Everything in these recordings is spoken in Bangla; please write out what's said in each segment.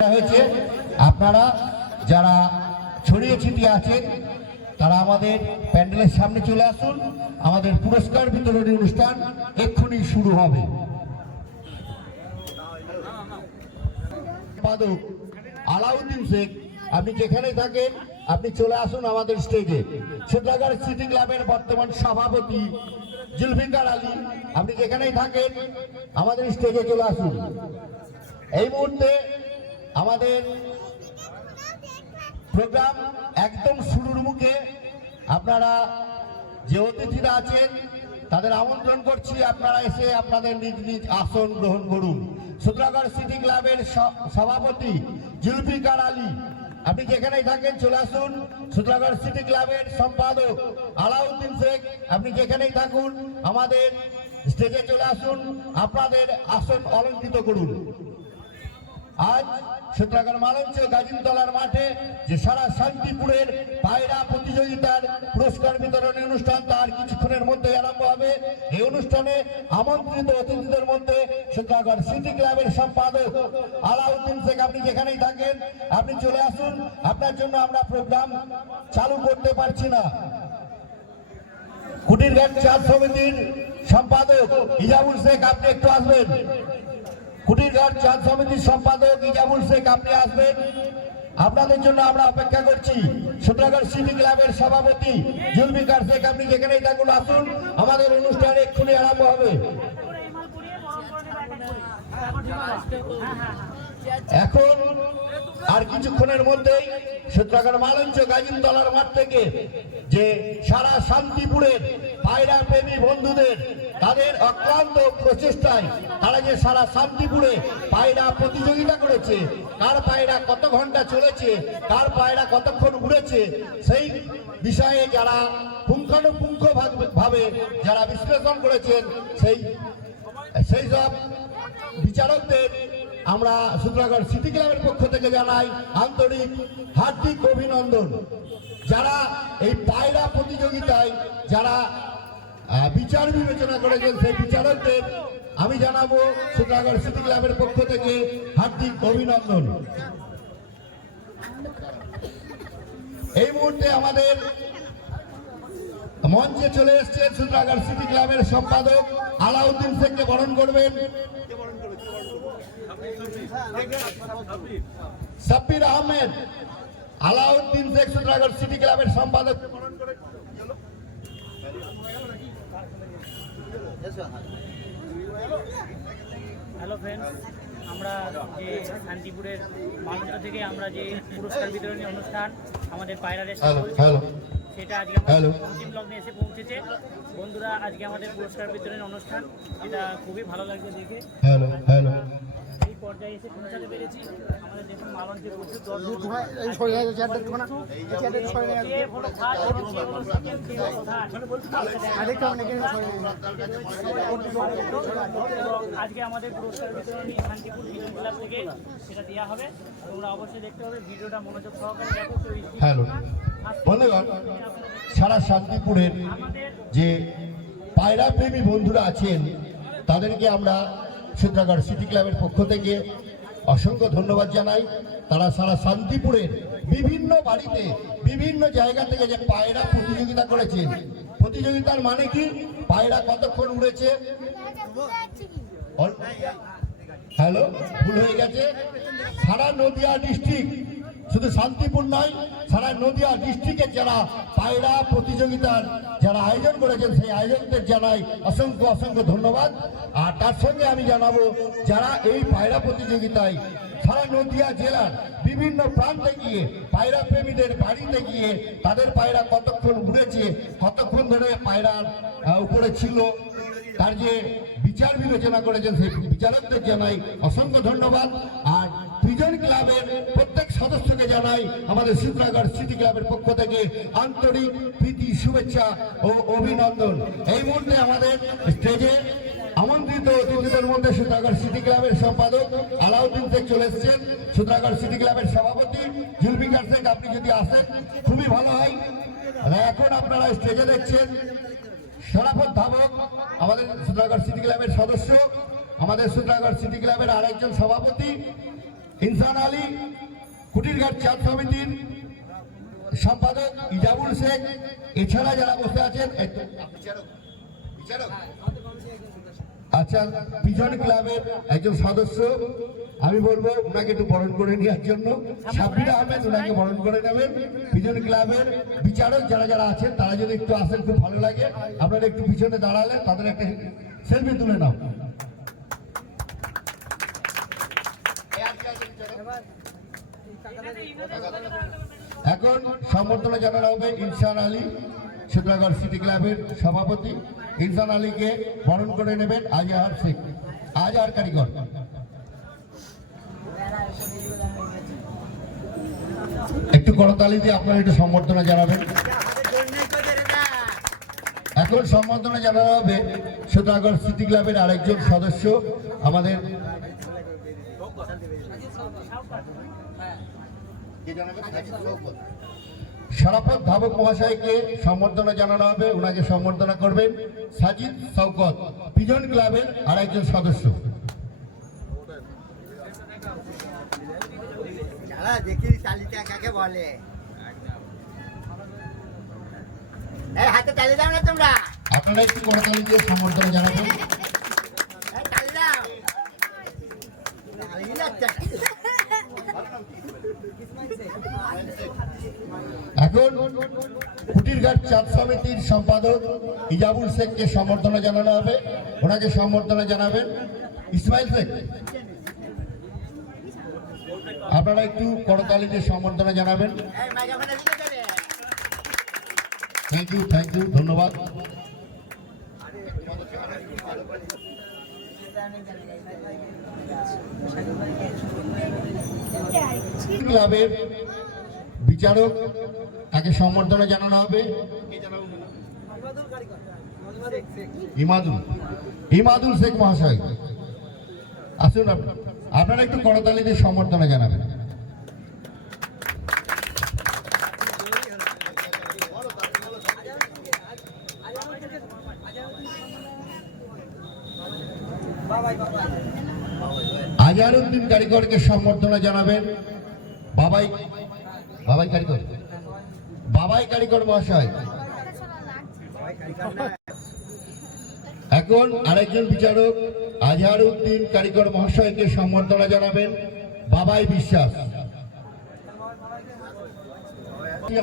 হয়েছে। আপনারা যারা ছড়িয়ে ছিটিয়ে আছেন তারা আমাদের প্যান্ডেলের সামনে চলে আসুন। আমাদের পুরস্কার বিতরণী অনুষ্ঠান এক্ষুনি শুরু হবে। সম্পাদক আলাউদ্দিন শেখ, আপনি যেখানে থাকেন আপনি চলে আসুন আমাদের স্টেজে। সূত্রাগার সিটি ক্লাবের বর্তমান সভাপতি জুলফিকার আলী, আপনি যেখানেই থাকেন আমাদের স্টেজে চলে আসুন। এই মুহূর্তে আমাদের প্রোগ্রাম একদম শুরুর মুখে। আপনারা যে অতিথিরা আছেন তাদের আমন্ত্রণ করছি, আপনারা এসে আপনাদের নিজ নিজ আসন গ্রহণ করুন। সূত্রাগড় সিটি ক্লাবের সভাপতি জুলফিকার আলী, আপনি যেখানেই থাকেন চলে আসুন। সূত্রাগড় সিটি ক্লাবের সম্পাদক আলাউদ্দিন শেখ, আপনি যেখানেই থাকুন আমাদের স্টেজে চলে আসুন, আপনাদের আসন অলঙ্কৃত করুন। আজ সূত্রাগড় মালঞ্চ গাজিমতলার মাঠে যে সারা শান্তিপুরের পায়রা প্রতিযোগিতার পুরস্কার বিতরণী অনুষ্ঠান তার কিছুক্ষণের মধ্যে আরম্ভ হবে। এই অনুষ্ঠানে আমন্ত্রিত অতিথিদের মধ্যে সূত্রাগড় সিটি ক্লাবের সম্পাদক আলাউদ্দিন শেখ, আপনি যেখানেই থাকেন আপনি চলে আসুন। আপনার জন্য আমরা প্রোগ্রাম চালু করতে পারছি না। কুটিরঘাট চাঁদ সমিতির সম্পাদক ইজাবুল শেখ, আপনি একটু আসবেন। কুটিরঘাট চাঁদ সমিতির সম্পাদক ইজাবুল শেখ, আপনি আসবেন। আপনাদের জন্য আমরা অপেক্ষা করছি। সূত্রাগড় সিটি ক্লাবের সভাপতি জুলফিকার শেখ, আপনি যেখানেই থাকুন আসুন, আমাদের অনুষ্ঠান এক্ষুনি আরম্ভ হবে। এখন আর কিছুক্ষণের মধ্যেই সূত্রাগড় মালঞ্চ গাজিমতলার মাঠ থেকে যে সারা শান্তিপুরের পায়রা প্রেমী বন্ধুদের তাদের অক্লান্ত প্রচেষ্টায় তারা যে সারা শান্তিপুরে পায়রা প্রতিযোগিতা করেছে, কার পায়রা কত ঘন্টা চলেছে, কার পায়রা কতক্ষণ উড়েছে, সেই বিষয়ে যারা পুঙ্খানুপুঙ্খ ভাবে যারা বিশ্লেষণ করেছেন সেই সব বিচারকদের আমরা সূত্রাগড় সিটি ক্লাবের পক্ষ থেকে জানাই আন্তরিক হার্দিক অভিনন্দন। যারা এই পায়রা প্রতিযোগিতায় যারা বিচার বিবেচনা করেছেন সেই বিচারকদের আমি জানাবো সূত্রাগড় সিটি ক্লাবের পক্ষ থেকে হার্দিক অভিনন্দন। এই মুহূর্তে আমাদের মঞ্চে চলে এসছেন সূত্রাগড় সিটি ক্লাবের সম্পাদক আলাউদ্দিন শেখকে বরণ করবেন সাব্বির আহমেদ। আলাউদ্দিন শেখ সূত্রাগড় সিটি ক্লাবের সম্পাদক। হ্যালো ফ্রেন্ডস, আমরা যে শান্তিপুরের মালঞ্চ থেকে আমরা যে পুরস্কার বিতরণী অনুষ্ঠান আমাদের পায়রা রেস সেটা আজকে আমাদের অন্তিম লগ্নে এসে পৌঁছেছে। বন্ধুরা, আজকে আমাদের পুরস্কার বিতরণী অনুষ্ঠান, এটা খুবই ভালো লাগছে দেখে। এই পর্যায়ে এসে পৌঁছাতে পেরেছি। আমাদের দেখুন মালঞ্চে প্রচুর আজকে আমাদের পুরস্কার বিতরণী শান্তিপুর বিজন ক্লাব থেকে সেটা দেওয়া হবে। তোমরা অবশ্যই দেখতে হবে, ভিডিওটা মনোযোগ সহকারে দেখো। বন্ধুগণ, সারা শান্তিপুরের যে পায়রা প্রেমী বন্ধুরা আছেন তাদেরকে আমরা সূত্রাগড় সিটি ক্লাবের পক্ষ থেকে অসংখ্য ধন্যবাদ জানাই। তারা সারা শান্তিপুরের বিভিন্ন বাড়িতে বিভিন্ন জায়গা থেকে যে পায়রা প্রতিযোগিতা করেছেন। প্রতিযোগিতার মানে কি, পায়রা কতক্ষণ উড়েছে, ভুল হয়ে গেছে। সারা নদিয়া ডিস্ট্রিক্ট, শুধু শান্তিপুর নয়, সারা নদিয়া ডিস্ট্রিক্টের যারা পায়রা প্রতিযোগিতার যারা আয়োজন করেছেন সেই আয়োজকদের জানাই অসংখ্য অসংখ্য ধন্যবাদ। আর তার সঙ্গে আমি জানাবো যারা এই পায়রা প্রতিযোগিতায় সারা নদিয়া জেলার বিভিন্ন প্রান্তে গিয়ে পায়রা প্রেমীদের বাড়িতে গিয়ে তাদের পায়রা কতক্ষণ উড়েছে, কতক্ষণ ধরে পায়রার উপরে ছিল, তার যে বিচার বিবেচনা করেছেন সেই বিচারকদের জানাই অসংখ্য ধন্যবাদ। আর বিজন ক্লাবের প্রত্যেক সদস্যকে জানাই আমাদের সূত্রাগড় সিটি ক্লাবের পক্ষ থেকে আন্তরিক প্রীতি, শুভেচ্ছা ও অভিনন্দন। এই মুহূর্তে আমাদের স্টেজে আমন্ত্রিত অতিথিদের মধ্যে সূত্রাগড় সিটি ক্লাবের সম্পাদক আলাউদ্দিন শেখ চলে এসেছেন। সূত্রাগড় সিটি ক্লাবের সভাপতি জুলফিকার শেখ, আপনি যদি আসেন খুবই ভালো হয়। এখন আপনারা স্টেজে দেখছেন সরাফত ধাবক, আমাদের সূত্রাগড় সিটি ক্লাবের সদস্য, আমাদের সূত্রাগড় সিটি ক্লাবের আরেকজন সভাপতি ইনসান আলী কুটিরঘাট চাঁদ সমিতির সম্পাদক ইজাবুল শেখ, এছাড়া যারা বসে আছেন আচ্ছা পিজন ক্লাবের একজন সদস্য, আমি বলবো ওনাকে একটু বরণ করে নেওয়ার জন্য। সাব্বির আহমেদ ওনাকে বরণ করে নেবেন। পিজন ক্লাবের বিচারক যারা যারা আছেন তারা যদি একটু আসেন খুব ভালো লাগে। আপনারা একটু পিছনে দাঁড়ালেন, তাদের একটা সেলফি তুলে নাও। এখন সম্বর্ধনা জানানো হবে ইনসান আলী, সূত্রাগড় সিটি ক্লাবের সভাপতি। ইনসান আলীকে বরণ করে নেবেন আজহার শেখ, আজহার কারিগর। একটু করতালি দিয়ে আপনারা একটু সম্বর্ধনা জানাবেন। এখন সম্বর্ধনা জানানো হবে সূত্রাগড় সিটি ক্লাবের আরেকজন সদস্য, আমাদের শরাফত ধাবক মহাশয়কে সম্বর্ধনা জানানো হবে। ওনাকে সম্বর্ধনা করবেন সাজিদ শওকত, পিজন ক্লাবের আরেকজন সদস্য। দেখি তালিটা কাকে বলে, হাতে তালি দাও না তোমরা, আপনারা একটু করতালি দিয়ে সম্বর্ধনা জানাবেন। তালি দাও। এখন কুটিরঘাট চাঁদ সমিতির সম্পাদক ইজাবুল শেখকে সম্বর্ধনা জানানো হবে। ওনাকে সম্বর্ধনা জানাবেন ইসমাইল শেখ। আপনারা একটু করতালি দিয়ে সম্বর্ধনা জানাবেন। থ্যাংক ইউ, থ্যাংক ইউ, ধন্যবাদ। ক্লাবের বিচারক তাকে সম্বর্ধনা জানানো হবে ইমাদুল শেখ মহাশয়। আসুন, আপনারা একটু করতালি দিয়ে সম্বর্ধনা জানাবেন। আজহারউদ্দিন কারিগরকে সম্বর্ধনা জানাবেন বাবাই কারিগর মহাশয়। এখন আরেকজন বিচারক আজহারউদ্দিন কারিগর মহাশয়কে সম্বর্ধনা জানাবেন বাবাই বিশ্বাস।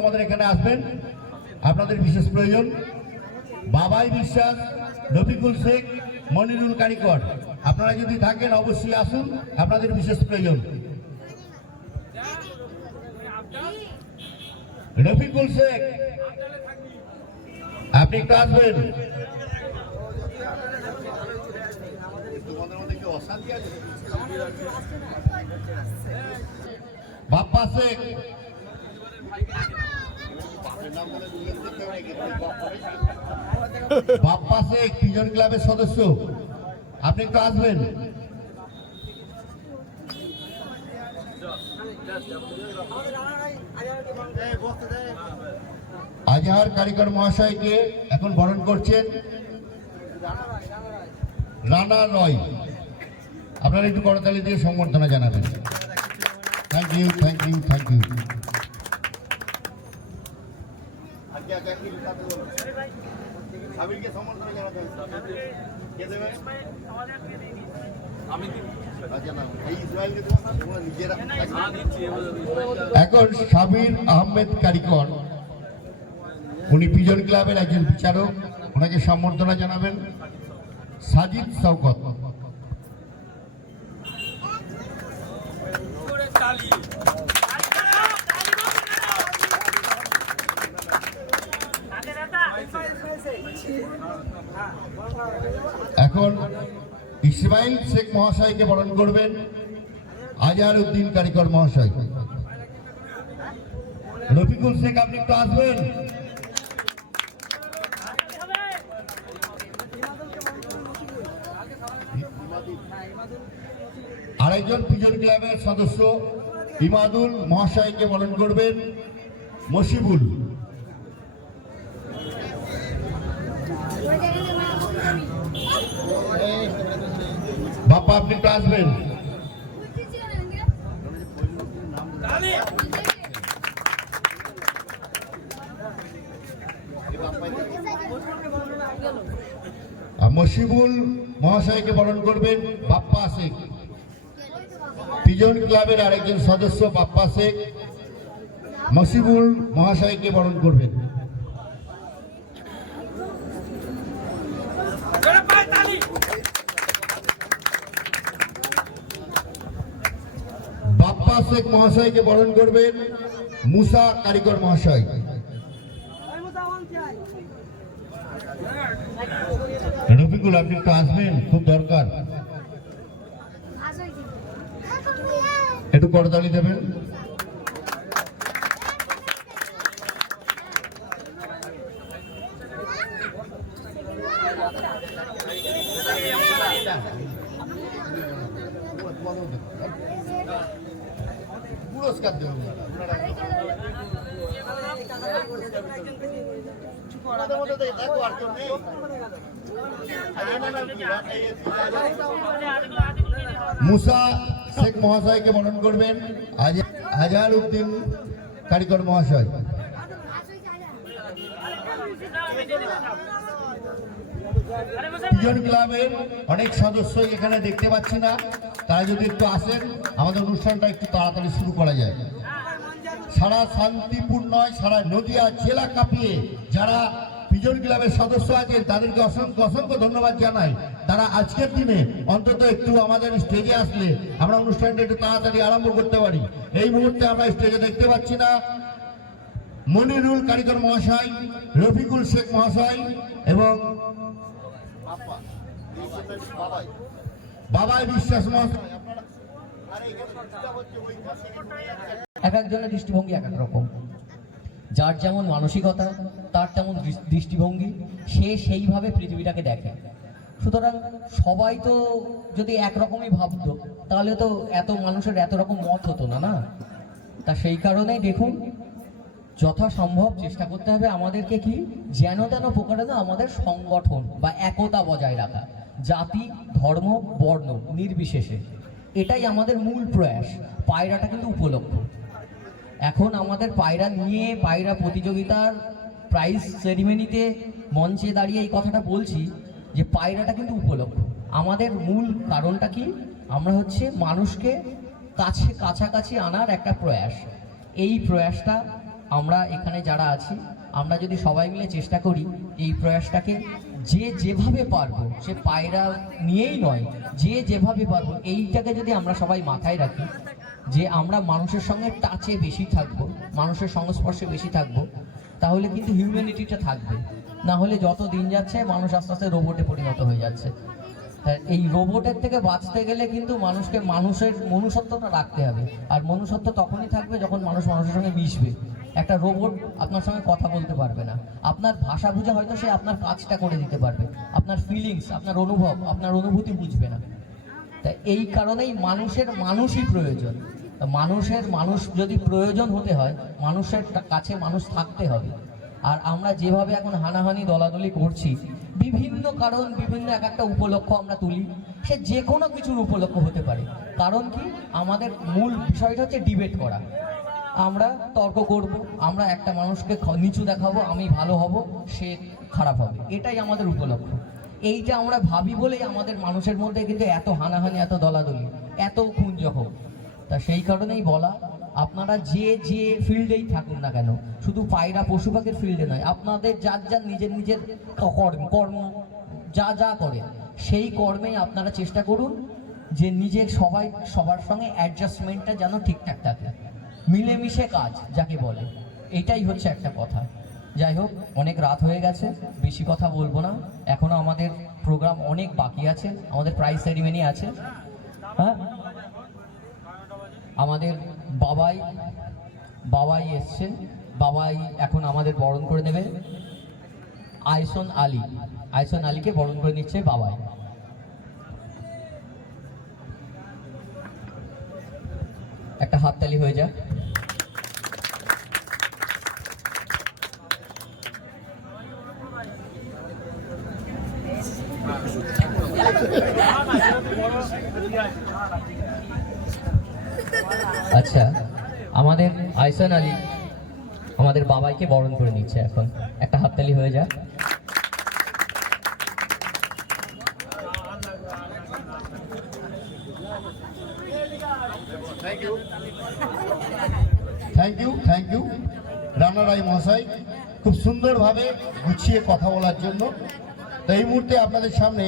আমাদের এখানে আসবেন, আপনাদের বিশেষ প্রয়োজন। বাবাই বিশ্বাস, রফিকুল শেখ, মনিরুল কারিগর, আপনারা যদি থাকেন অবশ্যই আসুন, আপনাদের বিশেষ প্রয়োজন। রফিকুল শেখ, আপনি একটু আসবেন। বাপ্পা শেখ, বাপ্পা শেখ পিজন ক্লাবের সদস্য, আপনি একটু আসবেন। আজহার কারিগর মহাশয়কে এখন বরণ করছেন রানা রয়। আপনারা একটু করতালি দিয়ে সম্বর্ধনা জানাবেন। Thank you, thank you, thank you. এখন সাবির আহমেদ কারিগর, উনি পিজন ক্লাবের একজন বিচারক, ওনাকে সম্বর্ধনা জানাবেন সাজিদ শওকত। এখন ইসমাইল শেখ মহাশয়কে বরণ করবেন আজহারউদ্দিন কারিগর মহাশয়। রফিকুল শেখ, আপনি একটু আসবেন। আরেকজন পিজন ক্লাবের সদস্য ইমাদুল মহাশয়কে বরণ করবেন মশিবুল। বাপ্পা, আপনি একটু আসবেন। মশিবুল মহাশয়কে বরণ করবেন বাপ্পা শেখ, পিজন ক্লাবের আরেকজন সদস্য বাপ্পা শেখ মশিবুল মহাশয়কে বরণ করবেন। বাপ্পা শেখ মহাশয়কে বরণ করবেন মুসা কারিগর মহাশয়। রফিকুল, আপনি একটু আসবেন, খুব দরকার, একটু করতালি দেবেন। পুরস্কার দেবেন। মুসা শেখ মহাশয়কে বরণ করবেন আজহার উদ্দিন কারিগর মহাশয়। পিজন ক্লাবের অনেক সদস্য এখানে দেখতে পাচ্ছি না, তারা যদি একটু আসেন আমাদের অনুষ্ঠানটা একটু তাড়াতাড়ি শুরু করা যায়। সারা শান্তিপুর নয়, সারা নদিয়া জেলা কাঁপিয়ে যারা পিজন ক্লাবের সদস্য আছেন তাদেরকে অসংখ্য অসংখ্য ধন্যবাদ জানাই। তারা আজকের দিনে অন্তত একটু আমাদের স্টেজে আসলে আমরা অনুষ্ঠানটা একটু তাড়াতাড়ি আরম্ভ করতে পারি। এই মুহূর্তে আমরা স্টেজে দেখতে পাচ্ছি না মনিরুল কারিগর মহাশয়, রফিকুল শেখ মহাশয় এবং বাবাই বিশ্বাস মহাশয়। এক একজনের দৃষ্টিভঙ্গি এক এক রকম, যার যেমন মানসিকতা তার তেমন দৃষ্টিভঙ্গি, সে সেইভাবে পৃথিবীটাকে দেখে। সুতরাং সবাই তো যদি একরকমই ভাবতো তাহলে তো এত মানুষের এত রকম মত হতো না, না? তা সেই কারণেই দেখুন, যথাসম্ভব চেষ্টা করতে হবে আমাদেরকে কি যেন তেন প্রকারে না আমাদের সংগঠন বা একতা বজায় রাখা, জাতি ধর্ম বর্ণ নির্বিশেষে। এটাই আমাদের মূল প্রয়াস। পায়রাটা কিন্তু উপলক্ষ। এখন আমাদের পায়রা নিয়ে পায়রা প্রতিযোগিতার প্রাইজ সেরিমনিতে মঞ্চে দাঁড়িয়ে এই কথাটা বলছি যে পায়রাটা কিন্তু উপলক্ষ। আমাদের মূল কারণটা কি? আমরা হচ্ছে মানুষকে কাছাকাছি আনার একটা প্রয়াস। এই প্রয়াসটা আমরা এখানে যারা আছি আমরা যদি সবাই মিলে চেষ্টা করি এই প্রয়াসটাকে যে যেভাবে পারবো, সে পায়রা নিয়েই নয়, যে যেভাবে পারবো এইটাকে যদি আমরা সবাই মাথায় রাখি যে আমরা মানুষের সঙ্গে টাচে বেশি থাকবো, মানুষের সংস্পর্শে বেশি থাকবো, তাহলে কিন্তু হিউম্যানিটিটা থাকবে। না হলে যত দিন যাচ্ছে মানুষ আস্তে আস্তে রোবটে পরিণত হয়ে যাচ্ছে। এই রোবটের থেকে বাঁচতে গেলে কিন্তু মানুষকে মানুষের মনুষ্যত্বটা রাখতে হবে। আর মনুষ্যত্ব তখনই থাকবে যখন মানুষ মানুষের সঙ্গে মিশবে। একটা রোবট আপনার সঙ্গে কথা বলতে পারবে না, আপনার ভাষা বুঝে হয়তো সে আপনার কাজটা করে দিতে পারবে, আপনার ফিলিংস, আপনার অনুভব, আপনার অনুভূতি বুঝবে না। তাই এই কারণেই মানুষই প্রয়োজন। মানুষ যদি প্রয়োজন হতে হয়, মানুষের কাছে মানুষ থাকতে হবে। আর আমরা যেভাবে এখন হানাহানি দলাদলি করছি, বিভিন্ন কারণ, বিভিন্ন এক একটা উপলক্ষ আমরা তুলি, সে যে কোনো কিছুর উপলক্ষ হতে পারে। কারণ কি? আমাদের মূল বিষয়টা হচ্ছে ডিবেট করা। আমরা তর্ক করব, আমরা একটা মানুষকে নিচু দেখাবো, আমি ভালো হব, সে খারাপ হবে, এটাই আমাদের উপলক্ষ। এইটা আমরা ভাবি বলেই আমাদের মানুষের মধ্যে কিন্তু এত হানাহানি, এত দলাদলি, এত খুন জখম। তা সেই কারণেই বলা, আপনারা যে যে ফিল্ডেই থাকুন না কেন, শুধু পায়রা পশু পাখির ফিল্ডে নয়, আপনাদের যার যার নিজের কর্ম যা যা করে সেই কর্মেই আপনারা চেষ্টা করুন যে নিজের সবার সঙ্গে অ্যাডজাস্টমেন্টটা যেন ঠিকঠাক থাকে, মিলেমিশে কাজ যাকে বলে, এটাই হচ্ছে একটা কথা। যাই হোক, অনেক রাত হয়ে গেছে, বেশি কথা বলবো না। এখনো আমাদের প্রোগ্রাম অনেক বাকি আছে, আমাদের প্রাইজ সেরিমনি আছে। হ্যাঁ, আমাদের বাবাই এসছেন, বাবাই এখন আমাদের বরণ করে নেবে। আইসন আলীকে বরণ করে নিচ্ছে বাবাই। একটা হাততালি হয়ে যাক। আচ্ছা, আমাদের আহসান আলী আমাদের বাবাইকে বরণ করে নিচ্ছে এখন। একটা হাততালি হয়ে যায়। থ্যাংক ইউ রানা রায় মহাশয়, খুব সুন্দরভাবে গুছিয়ে কথা বলার জন্য। তো এই মুহূর্তে আপনাদের সামনে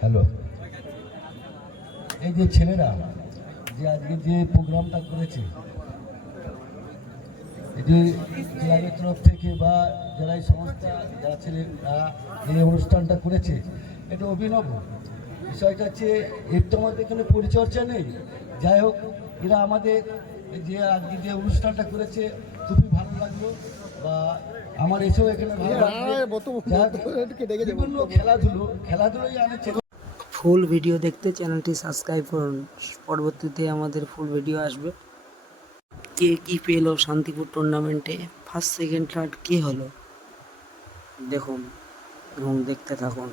হ্যালো, এই যে ছেলেরা যে আজকে যে প্রোগ্রামটা করেছে, এই যে ক্লাবের তরফ থেকে বা যারা এই সংস্থা যারা ছেলেরা এই অনুষ্ঠানটা করেছে, এটা অভিনব। বিষয়টা হচ্ছে এর তো আমাদের এখানে পরিচর্যা নেই। যাই হোক, এরা আমাদের যে আজকে যে অনুষ্ঠানটা করেছে খুবই ভালো লাগলো, বা আমার এসেও এখানে ভালো লাগলো। বিভিন্ন খেলাধুলোই অনেক ফুল ভিডিও দেখতে চ্যানেলটি সাবস্ক্রাইব করুন। পরবর্তীতে আমাদের ফুল ভিডিও আসবে। কে কি পেলো শান্তিপুর টুর্নামেন্টে, ফার্স্ট সেকেন্ড থার্ড কে হলো দেখুন এবং দেখতে থাকুন।